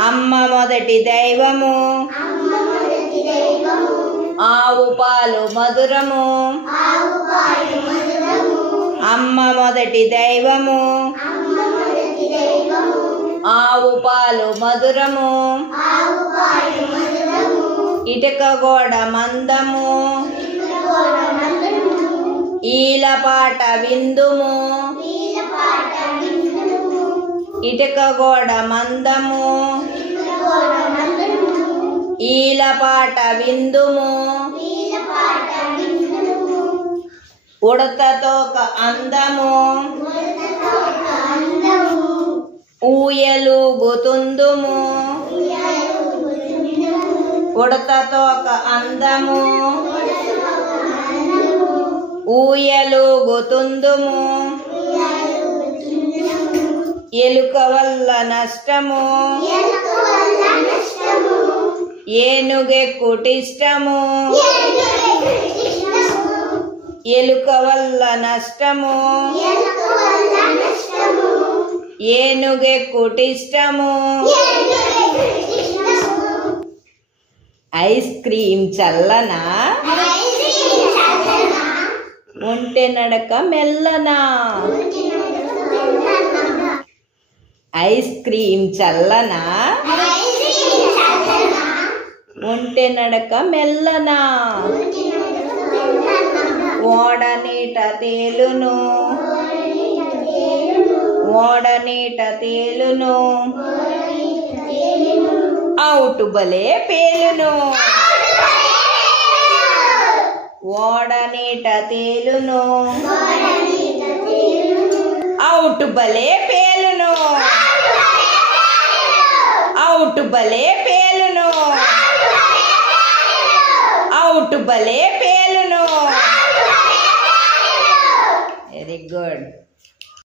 అమ్మ మొదటి దైవము ఆవు పాలు మధురము అమ్మ మొదటి దైవము ఆవు పాలు మధురము ఇటుక గోడ మందము ఈలపాట విందుము ఇటుక గోడ మందము ఈలపాట విందుము ఉడతతోక అందము ఊయలుగుతుందుము ఉడతతోక అందము ఊయలుగుతుందుము ఎలుక వల్ల నష్టము ఏనుగెక్కుటిష్టము ఎలుక వల్ల నష్టము ఏనుగెక్కుటిష్టము ఐస్ క్రీమ్ చల్లనా ఒంటె నడక మెల్లనా ఐస్ క్రీమ్ చల్లనా ఒంటె నడక మెల్లనా ఓడ నీట తేలును ఓడ నీట తేలును అవుటు బలే పేలును ఓడ నీట తేలును అవుటు బలే పేలును అవుటు బలే పేలును అవుటు బలే పేలును. Very good.